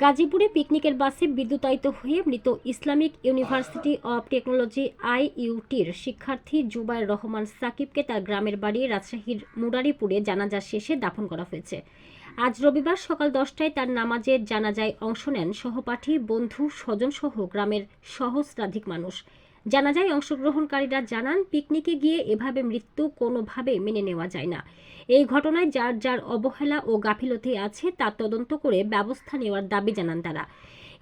গাজীপুরে পিকনিকের বাসে বিদ্যুতায়িত হয়ে মৃত ইসলামিক ইউনিভার্সিটি অব টেকনোলজি আইইউটির শিক্ষার্থী জুবাইর রহমান সাকিবকে তার গ্রামের বাড়ি রাজশাহীর মুরারিপুরে জানাজা শেষে দাফন করা হয়েছে। আজ রবিবার সকাল দশটায় তার নামাজের জানাজায় অংশ নেন সহপাঠী, বন্ধু, স্বজনসহ গ্রামের সহস্রাধিক মানুষ। জানাজায় অংশগ্রহণকারীরা জানান, পিকনিকে গিয়ে এভাবে মৃত্যু কোনোভাবে মেনে নেওয়া যায় না। এই ঘটনায় যার যার অবহেলা ও গাফিলতি আছে, তা তদন্ত করে ব্যবস্থা নেওয়ার দাবি জানান তারা।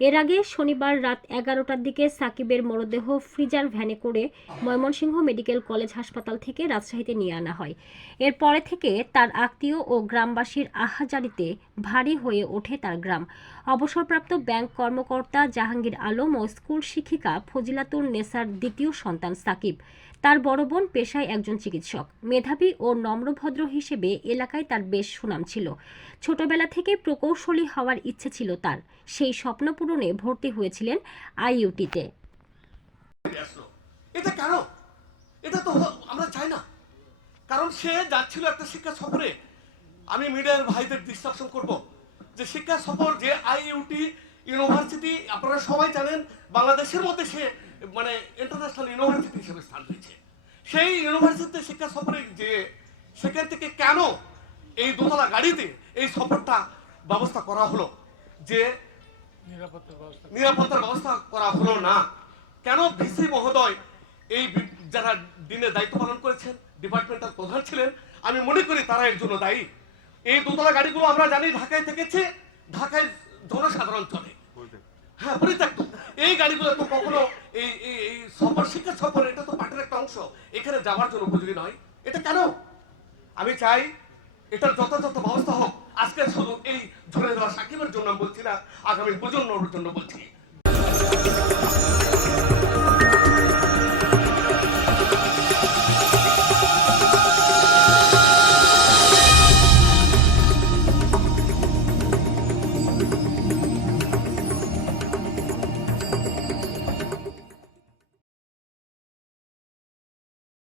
এর আগে শনিবার রাত এগারোটার দিকে সাকিবের মরদেহ ফ্রিজার ভ্যানে করে ময়মনসিংহ মেডিকেল কলেজ হাসপাতাল থেকে রাজশাহীতে নিয়ে আনা হয়। এরপরে থেকে তার আত্মীয় ও গ্রামবাসীর আহাজারিতে ভারী হয়ে ওঠে তার গ্রাম। অবসরপ্রাপ্ত ব্যাংক কর্মকর্তা জাহাঙ্গীর আলম ও স্কুল শিক্ষিকা ফজিলাতুন নেসার দ্বিতীয় সন্তান সাকিব। তার বড় বোন পেশায় একজন চিকিৎসক। মেধাবী ও নম্রভদ্র হিসেবে এলাকায় তার বেশ সুনাম ছিল। ছোটবেলা থেকে প্রকৌশলী হওয়ার ইচ্ছে ছিল তার। সেই স্বপ্ন পূরণে ভর্তি হয়েছিলেন আইইউটিতে। এটা কেন? এটা তো আমরা চাই না। কারণ সে যাচ্ছিল একটা শিক্ষা সফরে। আমি মিডিয়ার ভাইদের ডিস্ট্রাকশন করব। যে শিক্ষা সফর যে আইইউটি ইউনিভার্সিটি আপনারা সবাই জানেন বাংলাদেশের মধ্যে সে মানে ইন্টারন্যাশনাল ইউনিভার্সিটি হিসেবে স্থান রয়েছে সেই ইউনিভার্সিটিতে শিক্ষা সফরে যে সেখান থেকে কেন এই দোতলা গাড়িতে এই সফরটা ব্যবস্থা করা হলো? যে নিরাপত্তার ব্যবস্থা। করা হলো না। কেন ভিসি মহোদয় এই যারা দিনে দায়িত্ব পালন করেছেন ডিপার্টমেন্টাল প্রধান ছিলেন আমি মনে করি তারা এর জন্য দায়ী। এই দোতলা গাড়িগুলো আমরা জানি ঢাকায় থেকেছে ঢাকায় জনসাধারণ চলে। হ্যাঁ পরিত্যক্ত এই গাড়িগুলো তো কখনো এই এই সফর শিক্ষা সফর এটা তো পার্টির একটা অংশ। এখানে যাওয়ার জন্য উপযোগী নয়। এটা কেন? আমি চাই এটার যথাযথ ব্যবস্থা হোক। আজকে শুধু এই ঝরে দেওয়া সাকিবের জন্য বলছি না আগামী প্রজন্মের জন্য বলছি।